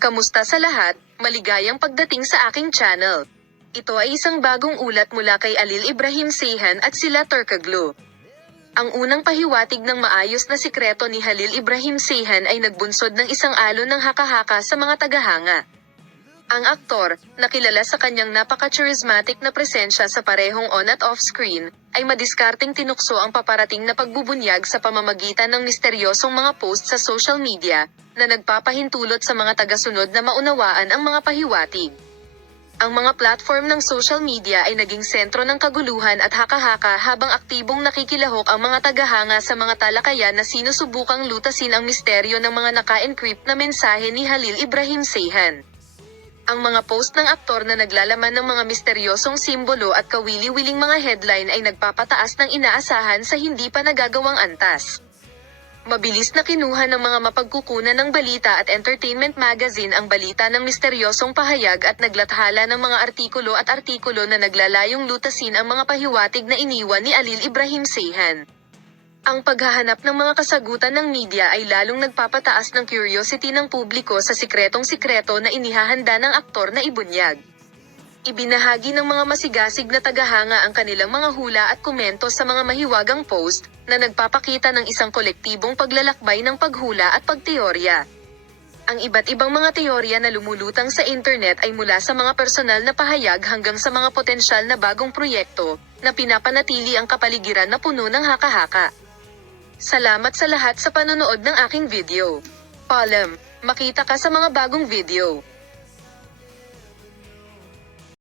Kamusta sa lahat? Maligayang pagdating sa aking channel. Ito ay isang bagong ulat mula kay Alil Ibrahim Seyhan at sila Turkoglu. Ang unang pahiwatig ng maayos na sikreto ni Halil Ibrahim Seyhan ay nagbunsod ng isang alon ng haka-haka sa mga tagahanga. Ang aktor, na kilala sa kanyang napaka-charismatic na presensya sa parehong on at off screen, ay madiskarteng tinukso ang paparating na pagbubunyag sa pamamagitan ng misteryosong mga post sa social media, na nagpapahintulot sa mga tagasunod na maunawaan ang mga pahiwatig. Ang mga platform ng social media ay naging sentro ng kaguluhan at haka-haka habang aktibong nakikilahok ang mga tagahanga sa mga talakayan na sinusubukang lutasin ang misteryo ng mga naka-encrypt na mensahe ni Halil Ibrahim Seyhan. Ang mga post ng aktor na naglalaman ng mga misteryosong simbolo at kawili-wiling mga headline ay nagpapataas ng inaasahan sa hindi pa nagagawang antas. Mabilis na kinuha ng mga mapagkukunan ng balita at entertainment magazine ang balita ng misteryosong pahayag at naglathala ng mga artikulo na naglalayong lutasin ang mga pahiwatig na iniwan ni Alil Ibrahim Seyhan. Ang paghahanap ng mga kasagutan ng media ay lalong nagpapataas ng curiosity ng publiko sa sikretong-sikreto na inihahanda ng aktor na ibunyag. Ibinahagi ng mga masigasig na tagahanga ang kanilang mga hula at komento sa mga mahiwagang post, na nagpapakita ng isang kolektibong paglalakbay ng paghula at pagteorya. Ang iba't ibang mga teorya na lumulutang sa internet ay mula sa mga personal na pahayag hanggang sa mga potensyal na bagong proyekto, na pinapanatili ang kapaligiran na puno ng haka-haka. Salamat sa lahat sa panonood ng aking video. Paalam, makita ka sa mga bagong video.